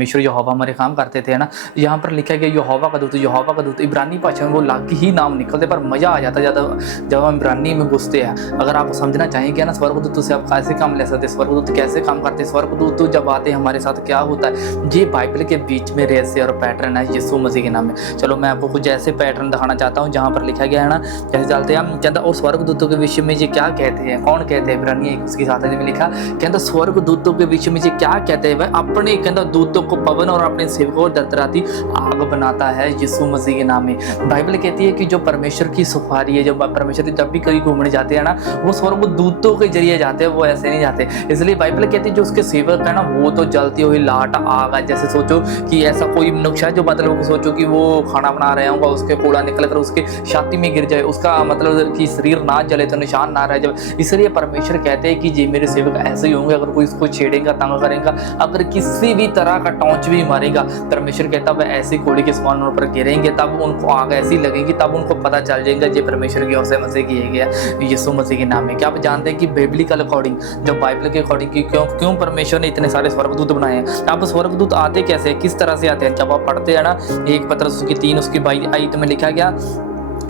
परमेश्वर यहोवा हमारे काम करते थे, है ना। यहाँ पर लिखा गया यहोवा का दूत इब्रानी भाषा में वो अलग ही नाम निकलते, पर मज़ा आ जाता जब हम इब्रानी में घुसते हैं। अगर आप समझना चाहेंगे ना स्वर्गदूत से आप कैसे काम ले सकते, स्वर्गदूत कैसे काम करते हैं, स्वर्गदूत जब आते हैं हमारे साथ क्या होता है, ये बाइबल के बीच में रहस्य और पैटर्न है यीशु मसीह के नाम में। चलो मैं आपको कुछ ऐसे पैटर्न दिखाना चाहता हूँ जहाँ पर लिखा गया है ना, जैसे चलते हैं हम कहता और स्वर्गदूतों के विषय में ये क्या कहते हैं, कौन कहते हैं, इब्रानी उसके साथ में लिखा कहता स्वर्गदूतों के विषय में ये क्या कहते हैं, वह अपने कहता दूतों को पवन और अपने सेवकों और दरदराती आग बनाता है यीशु मसीह के नाम में। बाइबल कहती है कि जो परमेश्वर की सफारी है, जब परमेश्वर जब भी कहीं घूमने जाते हैं ना, वो स्वर्गदूतों के जरिए जाते हैं, वो ऐसे नहीं जाते। इसलिए बाइबल कहती है जो उसके सेवक है ना, वो तो जलती हुई लाट आग है। जैसे सोचो कि ऐसा कोई मनुष्य है जो मतलब सोचो कि वो खाना बना रहे होगा, उसके कूड़ा निकल कर उसके छाती में गिर जाए, उसका मतलब कि शरीर ना जले तो निशान ना रह जाए। इसलिए परमेश्वर कहते हैं कि ये मेरे सेवक ऐसे ही होंगे, अगर कोई इसको छेड़ेगा, तंग करेगा, अगर किसी भी तरह का टॉन्च भी मारेगा, परमेश्वर कहता वह ऐसी कोड़ी के समान उन पर गिरेंगे, तब उनको आग ऐसी लगेगी, तब उनको पता चल जाएगा ये परमेश्वर की ओर से मसीह किए गया यीशु मसीह के नाम में। क्या आप जानते हैं कि बिब्लिकल अकॉर्डिंग, जब बाइबल के अकॉर्डिंग की क्यों परमेश्वर ने इतने सारे स्वर्गदूत बनाए हैं। अब स्वर्गदूत आते कैसे, किस तरह से आते हैं, जब आप पढ़ते हैं ना 1 पतरस उसकी 3 उसकी 22 आयत में लिखा गया,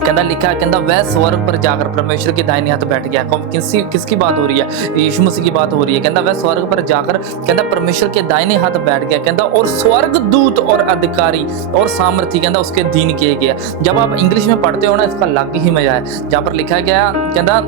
कहता वह स्वर्ग पर जाकर परमेश्वर के दाहिने हाथ बैठ गया। किसकी बात हो रही है, यीशु मसीह की बात हो रही है। कहता वह स्वर्ग पर जाकर कहता परमेश्वर के दाहिने हाथ बैठ गया, कहता और स्वर्गदूत और अधिकारी और सामर्थी कहता उसके अधीन किए गया। जब आप इंग्लिश में पढ़ते हो ना, इसका अलग ही मजा है। जहाँ पर लिखा गया कहता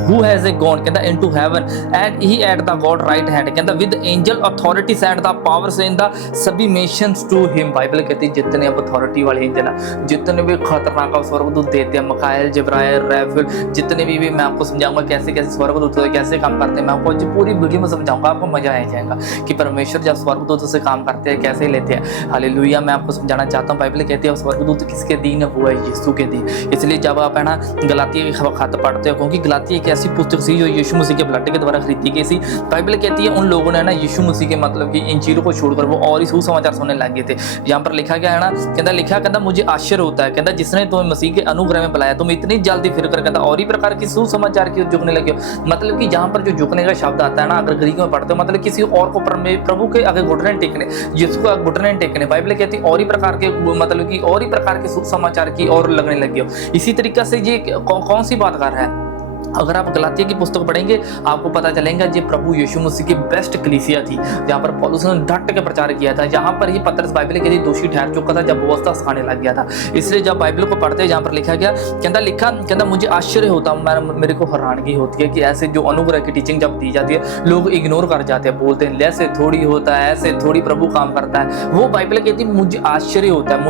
who has a gone कहता into heaven and he at the God right hand कहता with angel authorities and the powers in the submissions to him। Bible कहती है जितने अब अथॉरिटी वाले एंजल हैं, जितने भी खतरनाक स्वर्गदूत देते हैं, मिकाएल, जिब्राइल, राफेल, जितने भी मैं आपको समझाऊंगा कैसे कैसे स्वर्गदूत कैसे काम करते हैं। मैं आपको पूरी वीडियो में समझाऊंगा, आपको मजा आ जाएगा कि परमेश्वर जब स्वर्गदूतों से काम करते हैं कैसे लेते हैं। हालेलुया। मैं आपको समझाना चाहता हूँ, बाइबल कहती है स्वर्गदूत किसके दीन है, वो है यीशु के दीन। इसलिए जब आप है ना गलातिया की खत पढ़ते हो, क्योंकि गलातिया ऐसी पुस्तक थी जो यीशु मसीह के ब्लड के द्वारा खरीदी गई थी। बाइबल कहती है उन लोगों ने ना यीशु मसीह के मतलब कि इंजील को छोड़कर वो और ही सुसमाचार सुनने लग गए थे। यहाँ पर लिखा गया है ना, कहता मुझे आश्चर्य होता है, कहता जिसने तुम्हें मसीह के अनुग्रह में बुलाया, तुम इतनी जल्दी फिर कर कहता और ही प्रकार की सुसमाचार की झुकने लगे हो। मतलब कि जहाँ पर जो झुकने का शब्द आता है ना, अगर ग्रीक में पढ़ते हो मतलब किसी और को प्रभु के आगे घुटने टेकने, यीशु का घुटने टेकने। बाइबल कहती है और ही प्रकार के मतलब कि और ही प्रकार के सुसमाचार की और लगने लगे हो। इसी तरीके से ये कौन सी बात कर रहा है। अगर आप गलातिया की पुस्तक पढ़ेंगे आपको पता चलेगा ये प्रभु यीशु मसीह की बेस्ट कलीसिया थी, जहाँ पर पौलुस ने डट के प्रचार किया था, जहाँ पर ये पतरस बाइबल के लिए दोषी ठहर चुका था जब व्यवस्था सिखाने लग गया था। इसलिए जब बाइबल को पढ़ते हैं जहाँ पर लिखा गया कहता मुझे आश्चर्य होता, मेरे को हैरानगी होती है कि ऐसे जो अनुग्रह की टीचिंग जब दी जाती है लोग इग्नोर कर जाते हैं, बोलते हैं ऐसे थोड़ी होता है, ऐसे थोड़ी प्रभु काम करता है। वो बाइबल कहती है मुझे आश्चर्य होता है,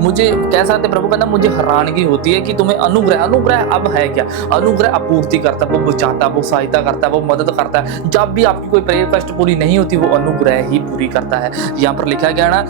मुझे कैसा प्रभु कहता मुझे हैरानगी होती है कि तुम्हें अनुग्रह अब है क्या, अनुग्रह पूर्ति करता है, वो बचाता है, वो सहायता करता है, वो मदद करता है। जब भी आपकी कोई प्रेयर कष्ट पूरी नहीं होती वो अनुग्रह ही पूरी करता है। यहाँ पर लिखा गया ना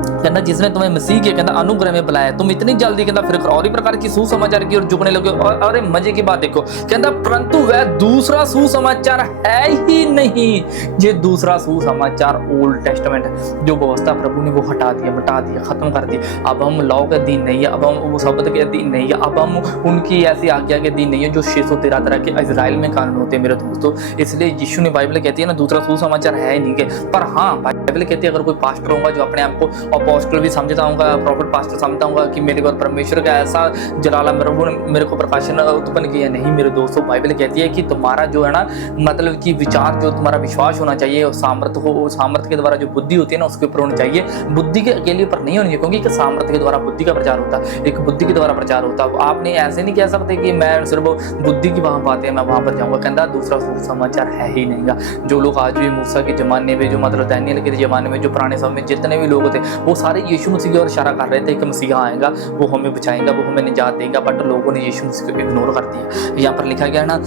कहता जिसने तुम्हें मसीह के कहता अनुग्रह में बुलाया, तुम इतनी जल्दी कहता फिर और ही प्रकार की सुसमाचार की ओर झुकने लगे। और अरे मजे की बात देखो, कहता परंतु वह दूसरा सुसमाचार है ही नहीं। ये दूसरा सुसमाचार ओल्ड टेस्टामेंट जो व्यवस्था प्रभु ने वो हटा दिया, मिटा दिया, खत्म कर दिया। अब हम लॉ के दिन नहीं है, अब हम वो शब्द के दिन नहीं है, अब हम उनकी ऐसी आज्ञा के दिन नहीं है जो 613 तरह के इजराइल में कानून होते हैं मेरे दोस्तों। इसलिए यीशु ने बाइबल कहती है ना दूसरा सुसमाचार है नहीं के। पर हाँ बाइबल कहती है अगर कोई पास्टर होगा जो अपने आप को अपोस्टल भी समझता हूँ, प्रॉफिट पास्टर समझता हूँ कि मेरे को परमेश्वर का ऐसा जलाला मेरे को प्रकाशन उत्पन्न किया। नहीं मेरे दोस्तों, बाइबल कहती है कि तुम्हारा जो है ना मतलब कि विचार, जो तुम्हारा विश्वास होना चाहिए, सामर्थ्य के द्वारा जो बुद्धि होती है ना उसके ऊपर होनी चाहिए, बुद्धि के अकेले ऊपर नहीं होनी चाहिए। क्योंकि एक सामर्थ्य के द्वारा बुद्धि का प्रचार होता है, एक बुद्धि के द्वारा प्रचार होता है। आपने ऐसे नहीं कह सकते कि मैं सिर्फ बुद्धि की वहाँ बातें मैं वहाँ पर जाऊँगा। कहता दूसरा सुसमाचार है ही नहीं। जो लोग आज भी मूसा के जमाने में, जो मतलब दानियल के जमाने में, जो पुराने समय में जितने भी लोग थे वो सारे यीशु मसीह की ओर इशारा कर रहे थे कि मसीहा आएगा, वो हमें बचाएगा, वो हमें निजात देगा। बट लोगों ने यीशु मसीह को इग्नोर कर दिया। यहाँ पर लिखा गया ना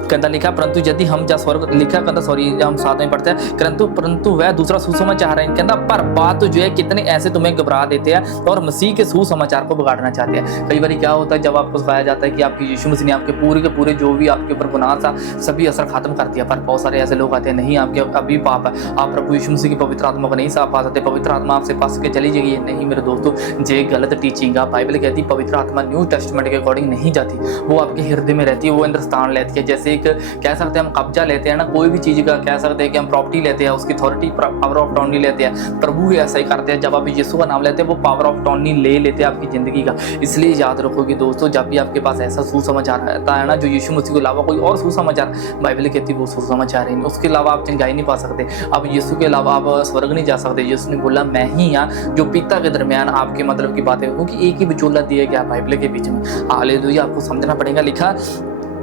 कहता लिखा परंतु यदि हम जा स्वर्ग लिखा कहता सॉरी हम साथ में पढ़ते हैं परंतु वह दूसरा सुसमाचार है। कहता पर बात जो है कितने ऐसे तुम्हें घबरा देते हैं और मसीह के सुसमाचार को बिगाड़ना चाहते हैं। कई बार क्या होता है जब आपको सिखाया जाता है कि आपके यीशु मसीह ने आपके पूरे के पूरे जो भी आपके ऊपर गुनाह था सभी असर खत्म कर दिया, पर बहुत सारे ऐसे लोग आते हैं नहीं आपके अभी पाप है, आप प्रभु यीशु मसीह की पवित्र आत्मा को नहीं साफ पा सकते, पवित्र आत्मा आपसे पास के चली जाएगी। नहीं मेरे दोस्तों, ये गलत टीचिंग है। बाइबल कहती है पवित्र आत्मा न्यू टेस्टमेंट के अकॉर्डिंग नहीं जाती, वो आपके हृदय में रहती है, वो अंदर स्थान लेती है। जैसे एक कह सकते हैं हम कब्जा लेते हैं ना कोई भी चीज़ का, कह सकते हैं कि हम प्रॉपर्टी लेते हैं, उसकी अथॉरिटी पावर ऑफ अटॉर्नी लेते हैं। प्रभु भी ऐसा ही करते हैं, जब आप यीशु का नाम लेते हैं वो पावर ऑफ अटॉर्नी ले लेते हैं आपकी ज़िंदगी का। इसलिए याद रखो कि दोस्तों जब भी आपके पास ऐसा सुसमाचार रहता है ना जो यीशु मसीह के अलावा कोई और सुसमाचार, बाइबल कहती है वो सुसमाचार है नहीं, उसके अलावा आप चंगाई नहीं पा सकते, आप यीशु के अलावा आप स्वर्ग नहीं जा सकते। यीशु ने बोला मैं ही यहाँ जो पिता के दरमियान आपके मतलब की बातें, क्योंकि एक ही बिचौला दिया गया बाइबल के बीच में। हालेलुया, आपको समझना पड़ेगा। लिखा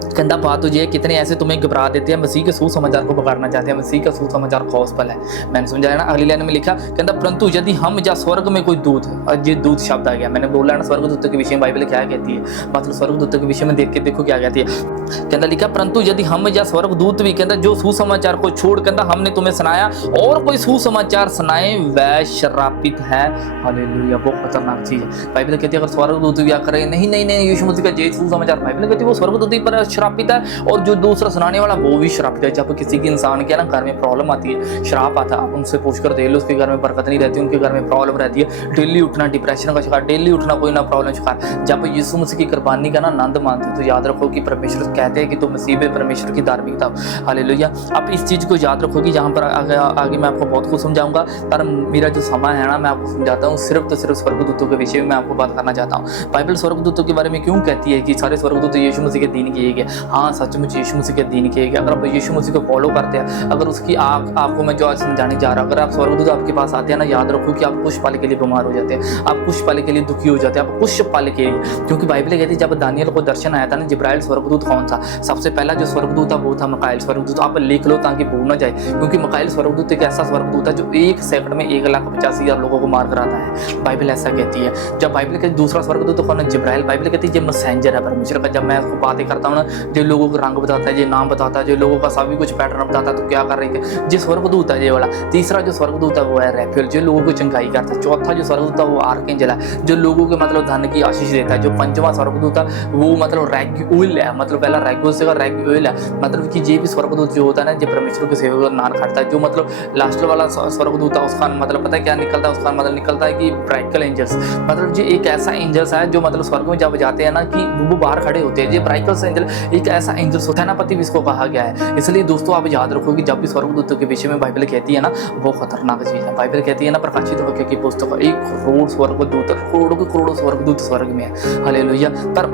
कहता बात तो ये कितने ऐसे तुम्हें घबरा देते हैं, मसीह के सुसमाचार को बिगाड़ना चाहते हैं। मसीह का सुसमाचार गॉस्पेल है, मैंने समझाया ना। अगली लाइन में लिखा कहता परंतु यदि हम या स्वर्ग में कोई दूत, और ये दूत शब्द आ गया, मैंने बोला ना स्वर्गदूत के विषय में बाइबल क्या कहती है, मतलब स्वर्गदूत के विषय में देख के देखो क्या कहती है। कहता लिखा परंतु यदि हम या स्वर्गदूत भी कहता जो सुसमाचार को छोड़ कहता हमने तुम्हें सुनाया और कोई सुसमाचार सुनाए वह श्रापित है। हालेलुया, बहुत खतरनाक चीज है। बाइबल कहती है अगर स्वर्गदूत भी आकर नहीं नहीं नहीं यीशु मसीह का जे सुसमाचार, बाइबल कहती है वो स्वर्गदूत पर श्रापित है और जो दूसरा सुनाने वाला वो भी श्रापित है। जब किसी की इंसान के ना घर में प्रॉब्लम आती है, श्राप आता है, आप उनसे पूछकर देख लो, उसके घर में बरकत नहीं रहती, उनके घर में प्रॉब्लम रहती है, डेली उठना डिप्रेशन का शिकार, डेली उठना कोई ना प्रॉब्लम शिकार। जब यीशु मसीह की कुर्बानी का ना आनंद मानते हो तो याद रखो कि परमेश्वर कहते हैं कि तुम मसीह में परमेश्वर की धार्मिकता। हालेलुया, आप इस चीज़ को याद रखो कि जहाँ पर आगे मैं आपको बहुत कुछ समझाऊंगा, पर मेरा जो समय है ना मैं आपको समझाता हूँ सिर्फ तो सिर्फ स्वर्गदूतों के विषय में मैं आपको बात करना चाहता हूँ। बाइबल स्वर्गदूतों के बारे में क्यों कहती है कि सारे स्वर्गदूत यीशु मसीह के दीन किए गए। हाँ सचमुच यीशु मसीह के दीन किए गए। अगर आप यीशु मसीह को फॉलो करते हैं, अगर उसकी आपको मैं जो आज समझाने जा रहा हूँ, अगर आप स्वर्गदूत आपके पास आते हैं ना, याद रखो कि आप कुछ पल के लिए बीमार हो जाते हैं, आप कुछ पल के लिए दुखी हो जाते हैं, आप कुछ पल के लिए, क्योंकि बाइबल कहती है जब दानियल को दर्शन आया था ना, जिब्राइल स्वर्गदूत कौन था, सबसे पहला जो स्वर्गदूत था वो था मिकाएल स्वर्गदूत। आप लिख लो ताकि भूल ना जाए, क्योंकि मिकाएल स्वर्गदूत एक ऐसा स्वर्गदूत है जो एक सेकंड में 1,85,000 लोगों को मार कराता है, बाइबल ऐसा कहती है। जब बाइबल के दूसरा स्वर्गदूत कौन है, जिब्राइल। बाइबल कहती है ये मैसेंजर है परमेश्वर का। जब मैं आपको बातें करता हूँ ना, जो लोगों को रंग बताता है, जो नाम बताता है, जो लोगों का सभी कुछ पैटर्न बताता है, तो क्या कर रही है जो स्वर्गदूत है ये वाला। तीसरा जो स्वर्गदूत है वो है रैफेल, जो लोगों को चंगाई करता है। चौथा जो स्वर्गदूत है वो आर्कएंजल है, जो लोगों के मतलब धन की आशीष देता है। जो पंचवां स्वर्गदूत है वो मतलब रैगुएल है, मतलब पहला रैगुएल से रैगुएल है, मतलब कि ये भी स्वर्गदूत जो होता है ना, जो परमेश्वर के सेवक का नाम खटता है। जो मतलब लास्ट वाला स्वर्गदूत है उसका मतलब पता है क्या निकलता है, उसका मतलब निकलता है कि ब्राइकल एंजल्स, मतलब जो एक ऐसा एंजल्स है जो मतलब स्वर्ग में जब जाते हैं ना कि वो बाहर खड़े होते हैं। ये ब्राइकल एंजल एक ऐसा एंजल्स होता है ना, पति भी इसको कहा गया है। इसलिए दोस्तों आप याद रखो कि जब भी स्वर्गदूतों के विषय में बाइबल कहती है ना, वो खतरनाक चीज है। बाइबल कहती है ना प्रकाशित वाक्य की पुस्तक 1 करोड़ स्वर्गदूत, करोड़ों के करोड़ों स्वर्गदूत स्वर्ग में है। हालेलुया। पर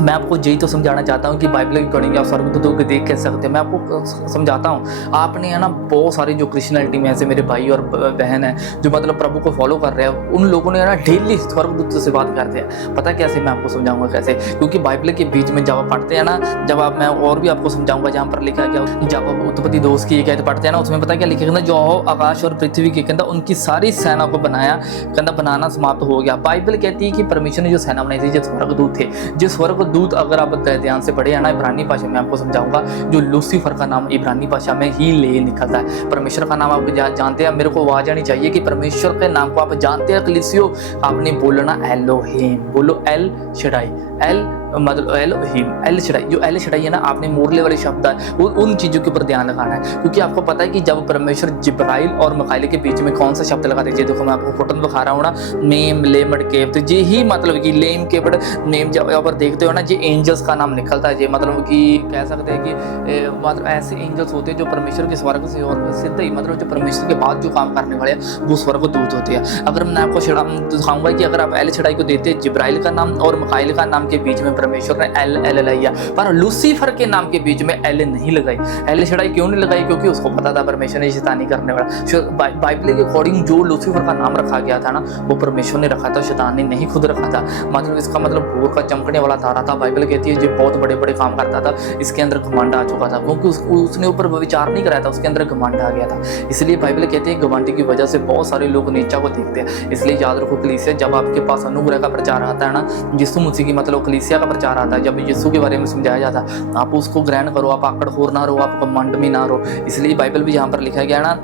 मैं आपको यही तो समझाना चाहता हूँ कि बाइबल की कहानी आप स्वर्गदूतों को देख कैसे सकते हैं। मैं आपको समझाता हूँ। आपने है ना बहुत सारी जो क्रिश्चियनिटी में ऐसे मेरे भाई और बहन हैं जो मतलब प्रभु को फॉलो कर रहे हैं, उन लोगों ने ना डेली स्वर्गदूतों से बात करते हैं। पता कैसे, मैं आपको समझाऊंगा कैसे, क्योंकि बाइबल के बीच में जब आप पढ़ते हैं ना, जब आप मैं और भी आपको समझाऊंगा जहाँ पर लिखा गया, जब आप उत्पत्ति 2 की कहते पढ़ते हैं ना, उसमें पता क्या लिखेगा ना, जो आकाश और पृथ्वी के कहता उनकी सारी सेना को बनाया, कहता बनाना समाप्त हो गया। बाइबल कहती है कि परमेश्वर ने जो सेना बनाई थी जो स्वर्गदूत थे, जो स्वर्गदूत अगर आप ध्यान से पढ़े है ना, इब्रानी भाषा में आपको समझाऊंगा, जो लूसीफर का नाम इब्रानी भाषा में ही ले निकलता है। परमेश्वर का नाम आप जानते हैं, मेरे को आवाज आनी चाहिए कि परमेश्वर के नाम को आप जानते हैं। कलीसियो आपने बोलना एलोहिम, बोलो एल शडाई, एल मतलब एलोहिम, एल शडाई। जो एल शडाई है ना, आपने मोरले वाले शब्द है उन चीज़ों के ऊपर ध्यान लगाना है, क्योंकि आपको पता है कि जब परमेश्वर जिब्राइल और मिकाएल के बीच में कौन सा शब्द लगा दीजिए, देखो मैं आपको फोटो में दिखा रहा हूँ ना, नेम लेमड केव, तो ये ही मतलब कि लेम केवड नेम जब यहाँ पर देखते हो ना, ये एंजल्स का नाम निकलता है। ये मतलब कि कह सकते हैं कि मतलब ऐसे एंजल्स होते हैं जो परमेश्वर के स्वर्ग से और सिद्ध ही मतलब जो परमेश्वर के बाद जो काम करने वाले हैं वो स्वर्गदूत होते हैं। अगर मैं आपको दिखाऊंगा कि अगर आप एल शडाई को देते हैं जिब्राइल का नाम और मिकाएल का नाम के बीच में परमेश्वर ने एल लगाया, पर लूसीफर के नाम के बीच में एल नहीं लगाई। एल शडाई क्यों नहीं लगाई, क्योंकि उसको पता था परमेश्वर ने शैतानी करने वाला। बाइबल के अकॉर्डिंग जो लूसीफर का नाम रखा गया था ना, वो परमेश्वर ने रखा था, शैतान ने नहीं खुद रखा था। मतलब इसका मतलब भोर का चमकने वाला तारा था। बाइबल कहती है जो बहुत बड़े बड़े काम करता था, इसके अंदर घमंड आ चुका था, क्योंकि उसने ऊपर विचार नहीं कराया था, उसके अंदर घमंड आ गया था। इसलिए बाइबल कहती है घमंड की वजह से बहुत सारे लोग नीचा को देखते हैं। इसलिए याद रखो कलीसिया, जब आपके पास अनुग्रह का प्रचार आता है ना, यीशु मसीह की मतलब कलीसिया का प्रचार आता है, जब यीशु के बारे में समझाया जाता है, आप उसको ग्रहण करो, आप आकड़खोर ना रहो, आप घमंड में ना रहो। इसलिए बाइबल भी यहाँ पर लिखा गया ना,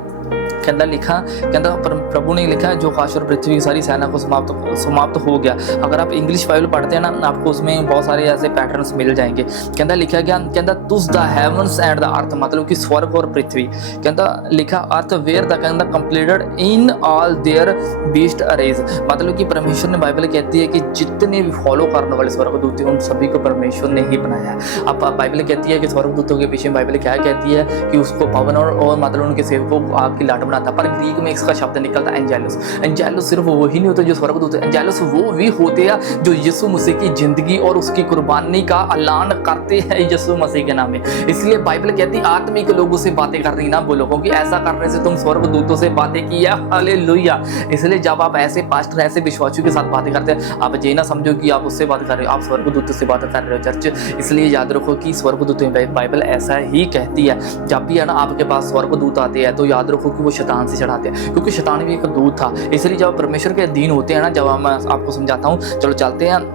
कहता लिखा, कहता प्रभु ने लिखा जो आकाश और पृथ्वी की सारी सेना को समाप्त हो गया। अगर आप इंग्लिश बाइबल पढ़ते हैं ना, आपको उसमें बहुत सारे ऐसे पैटर्न्स मिल जाएंगे। कहता लिखा गया, कहता thus the heavens and the earth, मतलब कि स्वर्ग और पृथ्वी, कहता लिखा अर्थ वेयर द कहता completed in all their vast array, मतलब कि परमेश्वर ने, बाइबल कहती है कि जितने भी फॉलो करने वाले स्वर्गदूत उन सभी को परमेश्वर ने ही बनाया है। अब बाइबल कहती है कि स्वर्गदूतों के पीछे बाइबल क्या कहती है कि उसको पवन और मतलब उनके सेवकों को आग की लाट बनाता, पर ग्रीक में इसका शब्द निकलता है एंजेलस। एंजेलस सिर्फ वो ही नहीं होते जो स्वर्गदूत है, एंजेलस वो भी होते हैं जो यीशु मसीह की जिंदगी और उसकी कुर्बानी का ऐलान करते हैं यीशु मसीह के नाम में। इसलिए बाइबल कहती है आत्मिक लोगों से बातें करनी ना बोलो, क्योंकि ऐसा करने से तुम स्वर्गदूतों से बातें किया। हालेलुया। इसलिए जब आप ऐसे पास्टर, ऐसे विश्वासियों के साथ बातें करते हैं, आप ये ना समझो कि आप उससे बात कर रहे हो, आप स्वर्गदूतों से बात कर रहे हो चर्च। इसलिए याद रखो कि स्वर्गदूत, बाइबल ऐसा ही कहती है, जब भी है ना आपके पास स्वर्गदूत आते हैं तो याद रखो कि वो शैतान से चढ़ाते हैं, क्योंकि शैतान भी एक दूत था। इसलिए जब परमेश्वर के अधीन होते हैं ना, जब मैं आपको समझाता हूँ, चलो चलते हैं।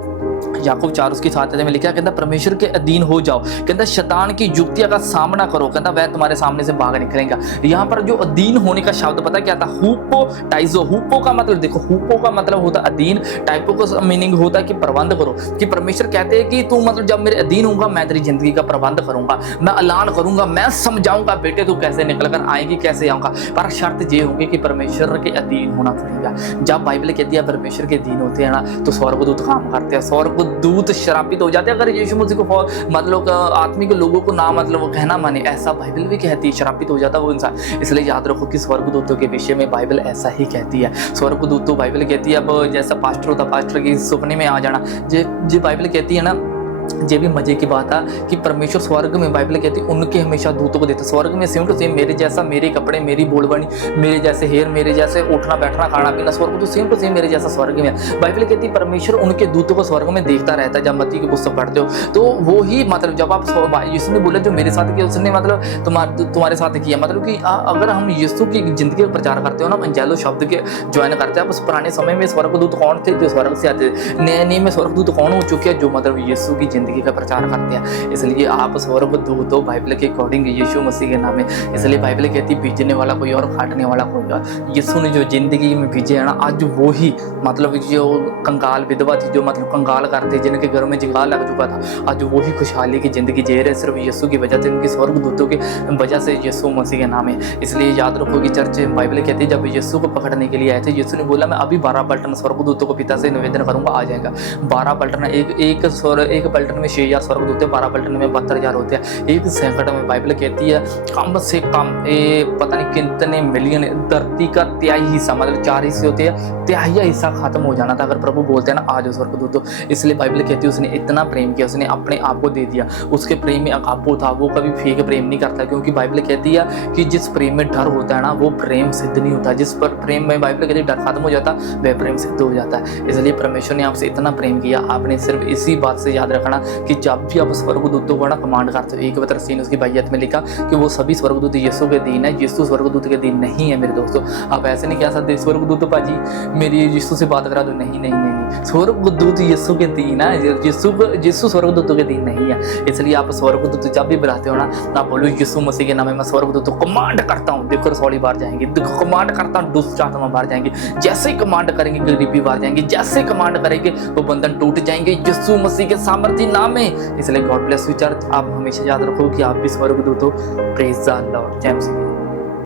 याकूब 4 उसकी 7 में लिखा, कहता परमेश्वर के अधीन हो जाओ, कहता शैतान की युक्तियां का सामना करो, कहता वह तुम्हारे सामने से भाग निकलेगा। यहाँ पर जो अधीन होने का शब्द पता क्या था? हुपो टाइजो। हुपो का मतलब देखो, हुपो का मतलब होता अधीन, टाइपो का मीनिंग होता है कि प्रबंध करो। कि परमेश्वर कहते हैं कि तू मतलब जब मेरे अधीन होगा मैं तेरी जिंदगी का प्रबंध करूंगा, मैं ऐलान करूंगा, मैं समझाऊंगा बेटे तू कैसे निकल कर आएगी, कैसे आऊंगा। पर शर्त ये होगी कि परमेश्वर के अधीन होना पड़ेगा। जब बाइबल कहती है परमेश्वर के अधीन होते हैं ना तो स्वर्गदूत काम करते हैं, स्वर्गदूत श्रापित हो जाते हैं अगर यीशु मसीह को मतलब आत्मिक लोगों को ना मतलब वो कहना माने, ऐसा बाइबल भी कहती है, श्रापित हो जाता है वो इंसान। इसलिए याद रखो कि स्वर्गदूतों के विषय में बाइबल ऐसा ही कहती है। स्वर्गदूतों बाइबल कहती है, अब जैसा पास्टर होता, पास्टर की सपने में आ जाना, जे बाइबल कहती है ना, ये भी मजे की बात है कि परमेश्वर स्वर्ग में, बाइबल कहती है उनके हमेशा दूतों को देता। स्वर्ग में सेम टू सेम मेरे जैसा, मेरे कपड़े, मेरी बोलबानी, मेरे जैसे हेयर, मेरे जैसे उठना बैठना खाना पीना, स्वर्ग तो सेम टू सेम मेरे जैसा स्वर्ग में। बाइबल कहती है परमेश्वर उनके दूतों को स्वर्ग में देखता रहता है। जब मत्ती की पुस्तक पढ़ते हो तो वो ही मतलब जब आप यीशु ने बोला जो मेरे साथ किया उसने मतलब तुम्हारे साथ किया, मतलब कि अगर हम यीशु की जिंदगी का प्रचार करते हो ना, एंजेलो शब्द के ज्वाइन करते हैं। उस पुराने समय में स्वर्गदूत कौन थे? जो स्वर्ग से आते थे। नए नियम में स्वर्गदूत कौन हो चुके हैं? जो मतलब यीशु की जिंदगी का प्रचार करते हैं। इसलिए आप स्वर्गदूत हो बाइबल के अकॉर्डिंग यीशु मसीह के नाम में। इसलिए बाइबल कहती है बीजने वाला कोई और, काटने वाला कोई और। यीशु ने जो जिंदगी में भेजे है ना, आज वो ही मतलब जो कंगाल विधवा थी, जो मतलब कंगाल करते जिनके घर में जिगाल लग चुका था, आज वो ही खुशहाली की जिंदगी जी रहे सिर्फ यीशु की वजह से, उनके स्वर्गदूतों की वजह से, यीशु मसीह के नाम है। इसलिए याद रखो कि चर्च बाइबल कहती है जब यीशु को पकड़ने के लिए आए थे, यीशु ने बोला मैं अभी 12 पलटन स्वर्गदूतों को पिता से निवेदन करूंगा, आ जाएगा। 12 पलटन, एक पलटन में 6000 स्वर्गदूत, 12 पलटन में 72,000 होते हैं। एक सैकड़ में बाइबल कहती है कम से कम पता नहीं कितने मिलियन, धरती का तिहाई हिस्सा, मतलब 4 हिस्से होते हैं, तिहाई हिस्सा खत्म हो जाना था अगर प्रभु बोलते हैं ना आ जाओ स्वर्गदूत। इसलिए बाइबल कहती है उसने इतना प्रेम किया, उसने अपने आप को दे दिया। उसके प्रेम में अगापो था, वो कभी फेक प्रेम नहीं करता, क्योंकि बाइबल कहती है कि जिस प्रेम में डर होता है ना वो प्रेम सिद्ध नहीं होता। जिस पर प्रेम में बाइबल कहती है डर खत्म हो जाता वह प्रेम सिद्ध हो जाता है। इसलिए परमेश्वर ने आपसे इतना प्रेम किया, आपने सिर्फ इसी बात से याद रखना कि जब भी आप स्वर्गदूतों को ना कमांड करते हो, 1 उसकी बाइयत में लिखा कि वो सभी स्वर्गदूत यीशु के दिन है, यीशु स्वर्गदूत के दिन नहीं है मेरे दोस्तों। आप ऐसे नहीं कह सकते स्वर्गदूत पाजी मेरी यीशु से बात करा दो, नहीं नहीं नहीं, स्वर्गदूत यीशु के दिन है, यीशु स्वर्गदूतों के दिन नहीं है। इसलिए आप स्वर्गदूत जब भी बुलाते हो ना, आप बोलो यीशु मसीह के नाम में मैं स्वर्गदूतों को कमांड करता हूँ, देखो रसौली बाहर जाएंगे, देखो कमांड करता हूँ दुष्ट आत्मा बाहर जाएंगे, जैसे ही कमांड करेंगे गरीबी बाहर जाएंगे, जैसे कमांड करेंगे वो बंधन टूट जाएंगे यीशु मसीह के सामर्थी नाम में। इसलिए गॉड ब्लेस यू चर्च, आप हमेशा याद रखो कि आप भी स्वर्गदूत हो। Praise the Lord. जय मसीह।